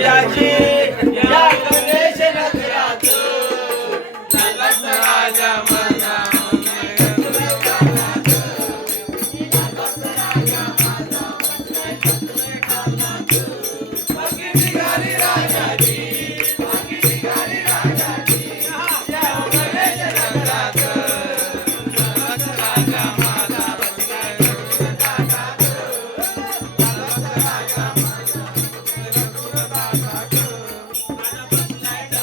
Yeah, yeah.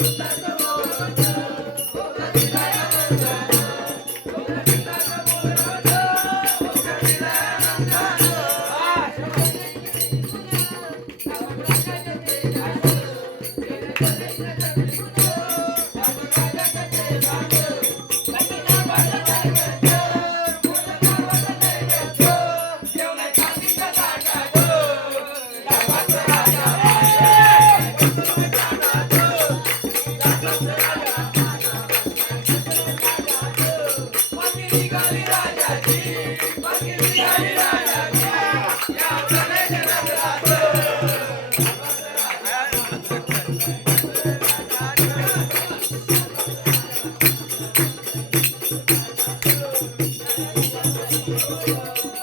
Bye. やめろよ!